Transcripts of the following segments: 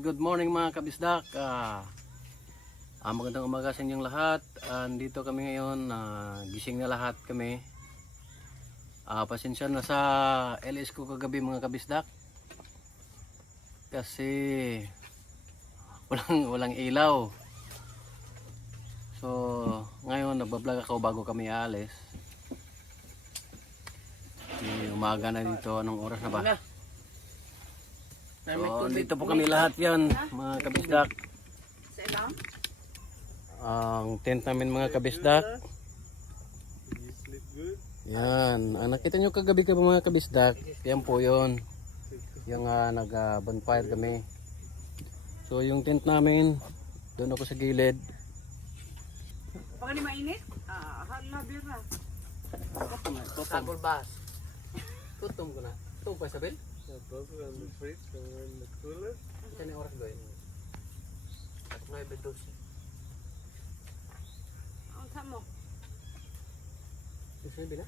Good morning mga kabisdak. Magandang umaga sa inyong lahat. Dito kami ngayon, gising na lahat kami. Pasensya na sa LS ko kagabi mga kabisdak. Kasi walang ilaw. So ngayon nagbablog ako bago kami aalis. Umaga na dito, anong oras na ba? So, dito po kami lahat yan, mga kabisdak. Ang tent namin mga kabisdak. Yan, nakita nyo kagabi ka mga kabisdak. Yan po yun. Yung nag-bonfire kami. So yung tent namin, doon ako sa gilid. Baka ni mainit? Hala bira. Sagol bas. Tutom ko na. Tutom pa Isabel? Both are in the fridge, and we're in the cooler. Ilan oras ba yun? At 9:12. Ang mo. Sabi na?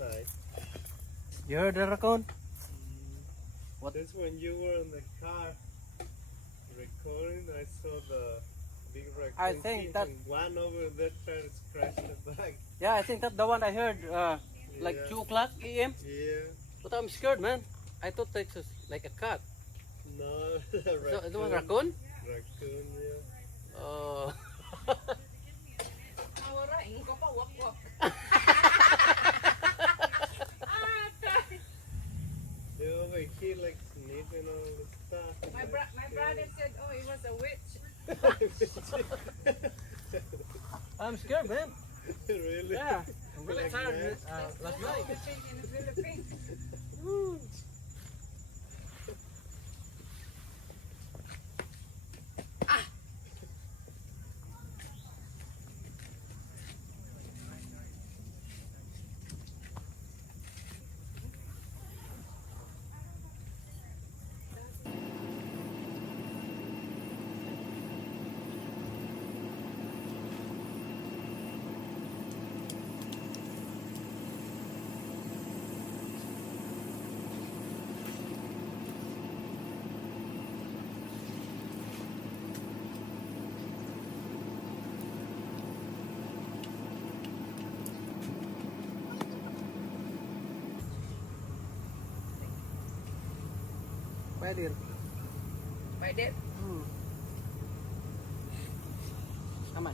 Nice. You heard the raccoon? What? That's when you were in the car recording. I saw the big raccoon. I think that- and one over there trying to scratch the back. Yeah, I think that's the one I heard. Like Yeah. 2 o'clock a.m. Yeah. But I'm scared, man. I thought it was like a cat. No, the So, raccoon. it was raccoon? Raccoon, yeah. Oh. Awara, ingin ko pa wak-wak. They over here like sniffing all the stuff. My brother said, oh, it was a witch. I'm scared, man. Really? Yeah. I'm really Like tired that? last night. The thing in the Philippines. Pwede. Pwede? Tama.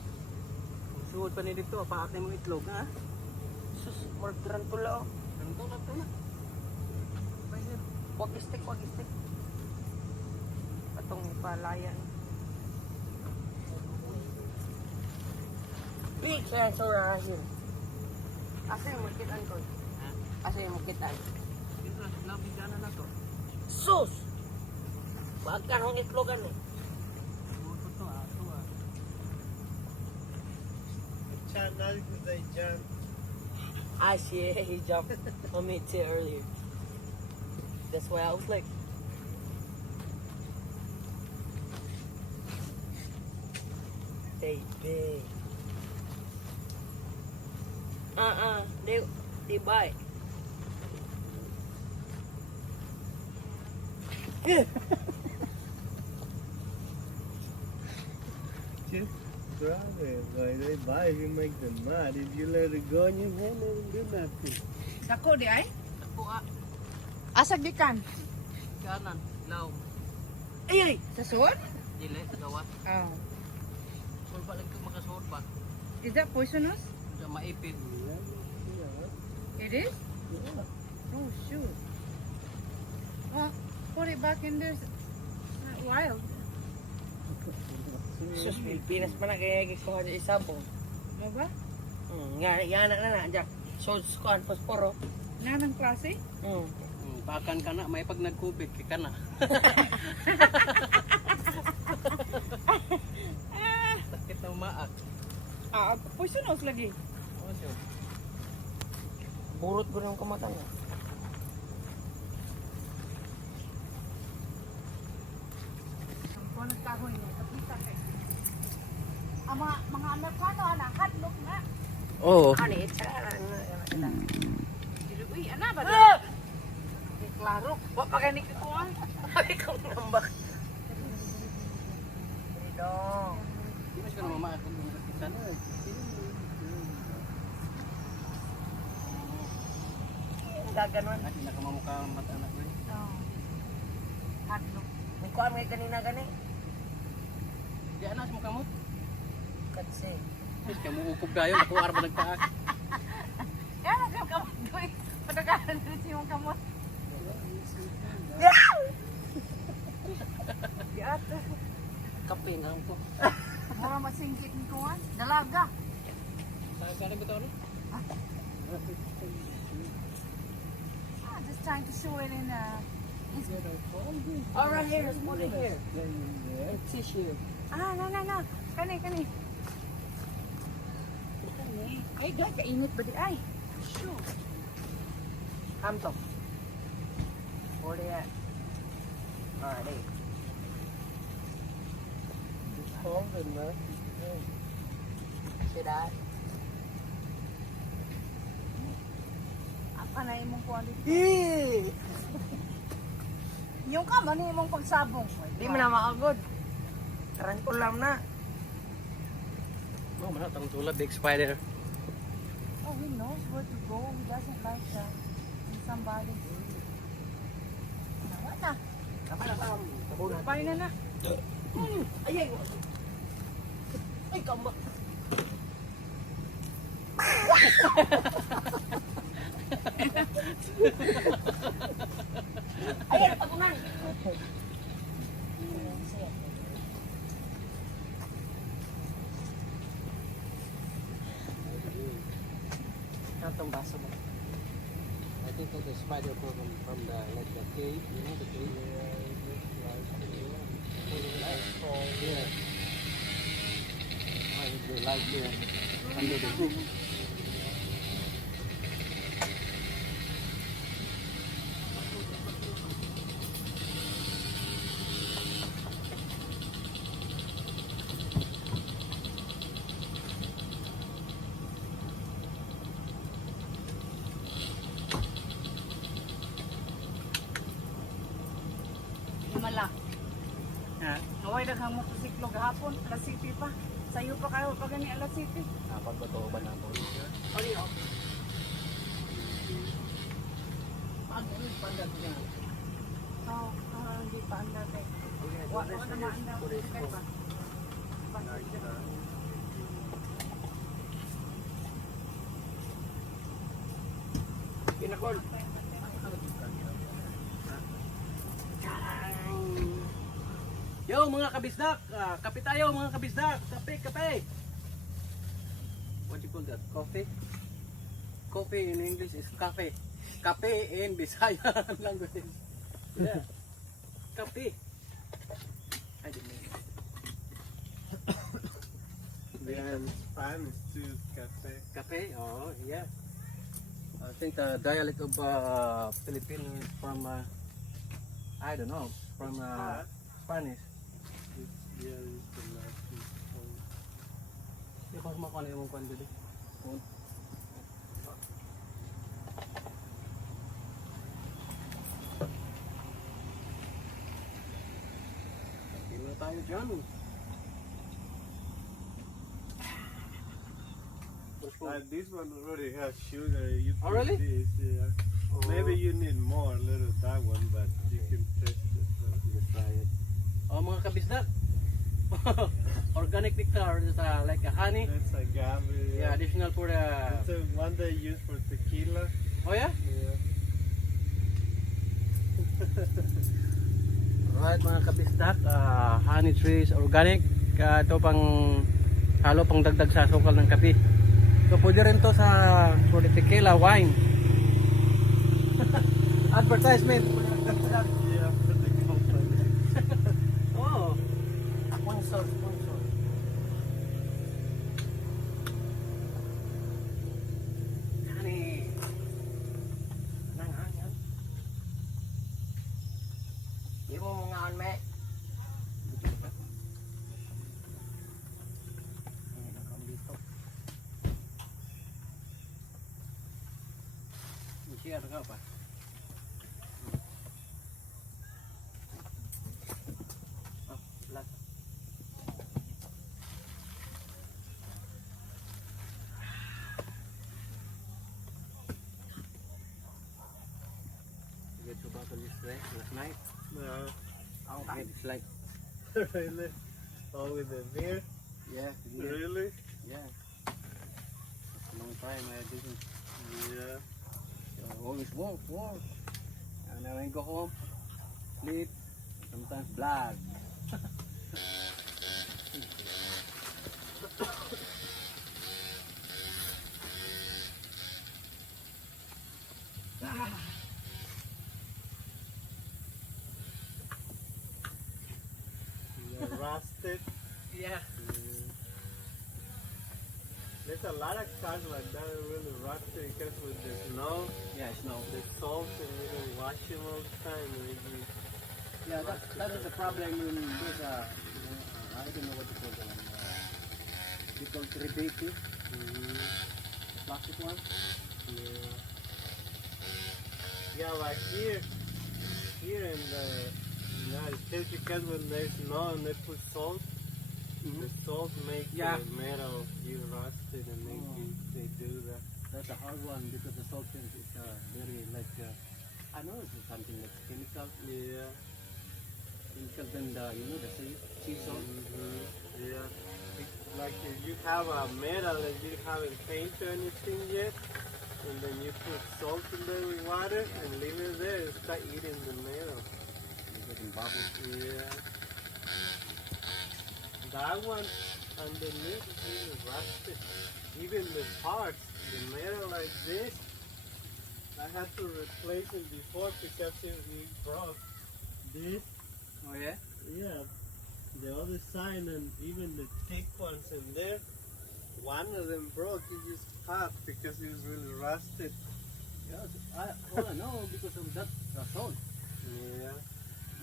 Suod pa ni dito, paak na mong itlog, ha? Sus, mordran ko lang. Ganito lang ito na. Pwede. Wag istik. Patong palayan. Sensor yun. Asa yung mukitan ko? Ha? Asa yung mukitan? Dito na, nabigana na to. Sus! Wag ka nung itlogan eh. Ito. Channel to the jump. I see he jumped on me too earlier. That's why I was like, baby. They bite. Just grab it. Like they bite if you make them mad. If you let it go in your hand, they will do nothing. Dako di ay? Ako Asa gikan? kanan, ilaw. Ay! Sa suod? Dili, sa gawas. Oh. Kung balik ka makasuod ba? Is that poisonous? Sa maipit. It is? Oh shoot. Well, put it back in there. It's not wild. Sus, Pilipinas pa na kaya gikuha sa isabong. Ano ba? Nga na dyan. So, kuhan, posporo. Nanang klase? Bakan ka na, may pag nagkubig ka na. Sakit na umaak. Poisonous lagi. Burot ko ng kamata niya. Kung nagkahoy niya, kapita kayo. Ang mga Amerikano, hadlok na. Oo. Ano, it's Uy, ana ba? klaro. Wa pa kani ko ah. Ay, kung nambak. Dong. Di ba siya na mama ako ng kita na? Gaganon. Hindi na kamamukha ang mata anak ko eh. Oh. Hadlok. May kuha mga kanina gani. Di anak mo kamot. Kasi. Tapos kayo muukog kayo, naku arba nagtaak. Yan ang kamot ko eh. Padagaran din yung kamot. Yato. Kape na ako. Mura masingkit ni kuan. Dalaga. Saan ka rin bitaw no? Just trying to show it in All right, here. Put it here. And tissue. no. Kani. Kani. Ay, gay, kainit ba di? Ay, sure. Come to. Put it at. All right, there. It's cold enough. See that? Apa na imong kuan dito? Eh! Yung ka man imong pagsabong. Di mo na makagod. Tarantol lang na. Oh, mana tang tulad big spider. Oh, he knows where to go. He doesn't like when somebody. Nawa na. Bye na. Ay, ay. Ay, kamba. Ay, ay, pagunan. Natong baso mo. I think that the spider from the like the cave, you know the cave. Yeah. Oh, they like there under the roof. Himala. Ha? Naway daghang motosiklo gahapon. Alas 7 pa. Sayo pa kayo pag gani alas 7. Dapat ba to ba na to? Sorry, oh. Pandat niya. Oh, hindi pa ang dati. Wa na maanda. Kaya pa. Pinakol. Yo mga kabisdak, kape tayo mga kabisdak, kape. What do you call that? Coffee? Coffee in English is cafe. Kape in Bisaya language. Yeah. Kape. I didn't know. Yeah, in Spanish too, cafe. Cafe? Oh, yeah. I think the dialect of Filipino is from, I don't know, from Spanish. Yeah, it's the last one. Hindi ko makuha na yung kwan dito. Hindi na tayo dyan. This one already has sugar. You Oh, put really? this, yeah. Oh. Maybe you need more, a little that one, but you can taste it. Let's try it. Oh, mga kabisdak. Organic nectar, just like a honey. It's agave. Yeah, additional for the... It's the one they use for tequila. Oh yeah? Yeah. Alright mga kabisdak, honey trees, organic. Ito pang halo pang dagdag sa sukal ng kape. So pwede rin to sa for the tequila wine. Advertisement. Yeah, for the company. Oh. Sponsor. Honey. Nangangan. Di mo mga anme. Share ka pa. get two bottles yesterday, last night. No. It's like, Really? Oh, with the beer? yeah, Really? yeah. It's a long time I didn't. Yeah. Always work. And then when I go home, sleep, sometimes blood. You're rusted. Yeah. There's a lot of cars like that are really rusted because with the snow, Yeah, snow. the salt, and you don't wash them all the time. Maybe. Yeah, that is the problem in this, I don't know what to call them. They call 380, plastic one. Yeah. Yeah, like here in the United States, because when there's snow and they put salt, the salt makes Yeah. the metal get rusted, and they do that. That's a hard one because the salt is very like, I know it's something like chemical than the, the sea salt. Yeah. Like if you have a metal that you haven't painted anything yet, and then you put salt in there with water and leave it there, it start eating the metal. You're getting bubbles. Yeah. That one underneath is really rusted. Even the parts, the metal like this, I had to replace it before because it broke. This, Oh yeah? yeah, the other side and even the thick ones in there, one of them broke. It just popped because it was really rusted. Yes, I know because of that salt. Yeah,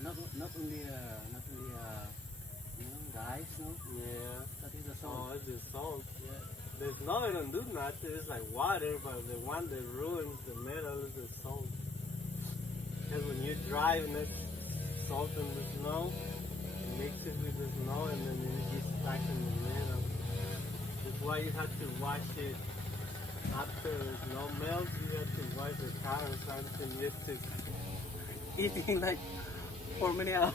Not only the ice, no? yeah. That is the salt. Oh, it's the salt. Yeah. The snow it don't do nothing. It's like water, but the one that ruins the metal is the salt. Because when you drive and there's salt in the snow, you mix it with the snow and then it gets stuck in the metal. That's why you have to wash it after the snow melts. You have to wash the car or something just to. Eating like for many hours.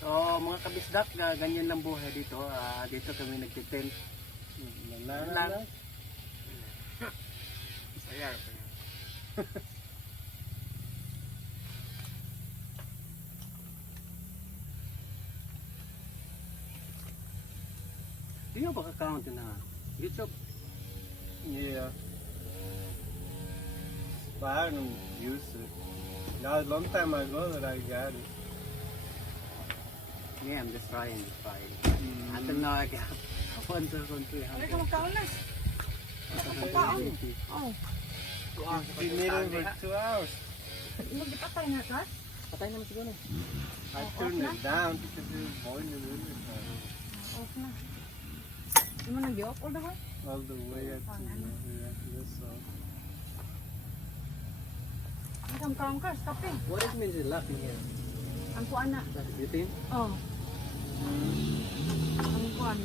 So mga kabisdak, ganyan lang buhay dito. Dito kami nagtitent. Lang. Saya. Di nyo ba account na YouTube? Yeah. But I haven't used it. That was a long time ago that I got it. Yeah, I'm just trying. Until now I got 1,300. Ano ka magkaulas? Oh. You need it for 2 hours. Magpatay na ka? Patay naman siguro. I turned it down because it was boiling really hot. Off na. Hindi mo nag-off all the way? All the way up to this side. Ang kangkas, kape. What it means is laughing here? Ang kuan na. That's beauty. Oh. Ang kuan.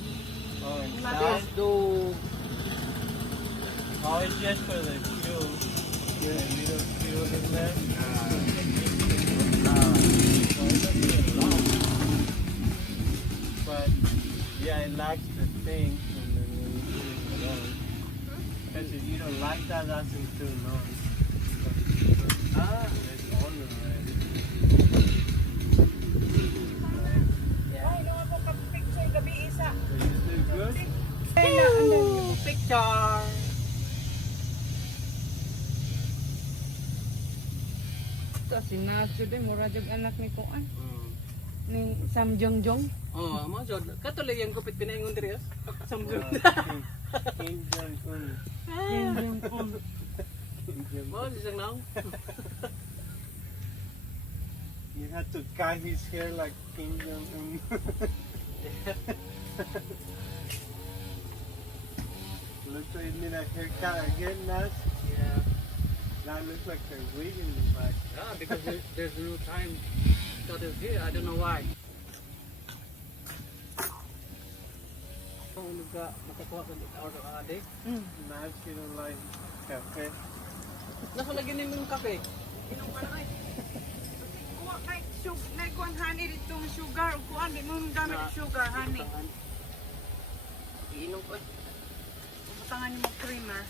Oh, and Love that? Let's do. Oh, it's just for the fuel. Yeah, little fuel in there. But yeah, it likes the thing, and then when you put it on. Because if you don't like that, that's too noise. It's on already. Ay, no ako ka-picture gabi isa. Is it good? Picture. Ito, si Nacho din, mura jug anak ni Kuan. Ni Sam Jong Jong. Oh, mo jud. Katuloy yung gupit pinaingon diri. Samjud. Kim Jong-un. Jong Jong Un. Mo si sang naong. You had to cut his hair like Kim Jong-un. Looks like you need a haircut again, Nash. Yeah. That looks like a wig in the back. Yeah, because there's no time. That is here. I don't know why. ka makakuha ka dito order ka ade. Now she don't like cafe. Nasa lagyan nimo yung kape. Inom ka na ay. Kuha kay sugar, na kuan honey ditong sugar, kuan di mo gamit sugar honey. Iinom ko. Butangan ni mo creamer.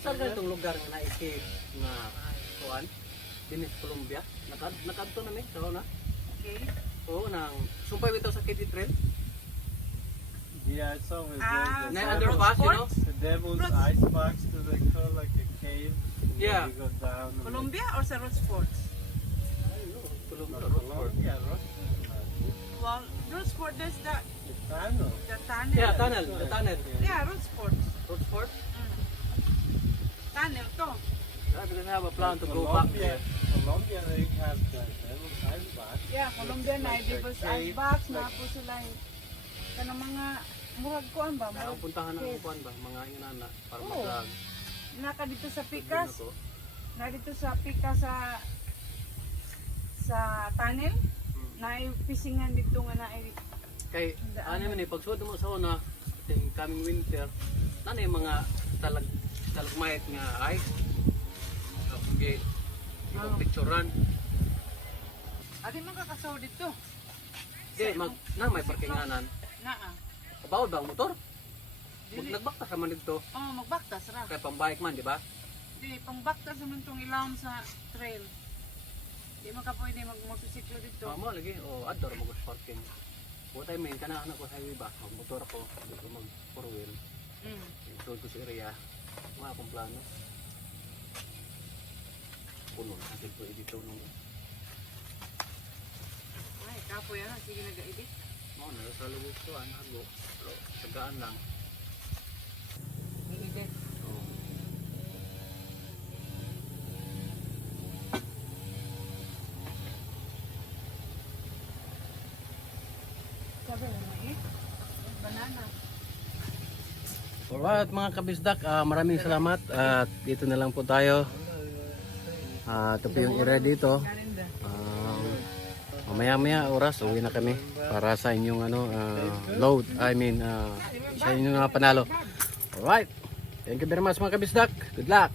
Saan ka itong lugar nga na-escape na kuan? Dinis Colombia. Nakadto na mi sa na. Okay. Oo nang sumpay bitaw sa Kitty Trail. Yeah, it's always Ah, there. Na so underpass, you know? The devil's Fruits. icebox, do they call like a cave? And Yeah. then you go down. and Colombia or sa Rose Sports? Colombia. Colombia, right? Well, Rose Sports there's the Tunnel. tunnel. Yeah, tunnel, the tunnel. Yeah, Rose Sports. Road sport. Tunnel to. I didn't have a plan to go back Colombia, there. Colombia, they have the devil's icebox. Yeah, Colombia na Like a Devil's cave, Icebox na like- po sila kanang mga murag kuan ba? Kaya Murag puntahan ng cave. kuan ba mga inana para Oo. mag-vlog. Naka dito sa Picas, Ako. na dito sa Picas sa tunnel. Na pisingan dito nga na Kay ano man pag suot mo sa una, ting coming winter, nanay mga talagmayat nga ice. Okay. Yung picturean. Adi man kakasaw dito. Okay, na may parkinganan. Naa. Bawal ba ang motor? Dili. Nagbaktas naman dito. Oh, magbaktas ra. Kay pambike man, di ba? Di pangbaktas naman tong ilawom sa trail. Di man ka pwede magmotorsiklo dito. Mo lagi o ador mo parking. What I mean kana anak ko sa highway ba? Mag motor ko, dito mag four wheel. Ito ko sa area. Mga akong plano. Puno natin po dito nung Ay, kapo yan. Sige nag-edit. mo na sa lubos ko an hago. Pero tagaan lang. I-edit. Oh. Sabi na mo banana. Alright mga kabisdak, maraming salamat at dito na lang po tayo. Ito po yung area dito. Karinda. Mamaya oras uwi na kami para sa inyong load, sa inyong panalo. Alright, thank you very much mga kabisdak, good luck!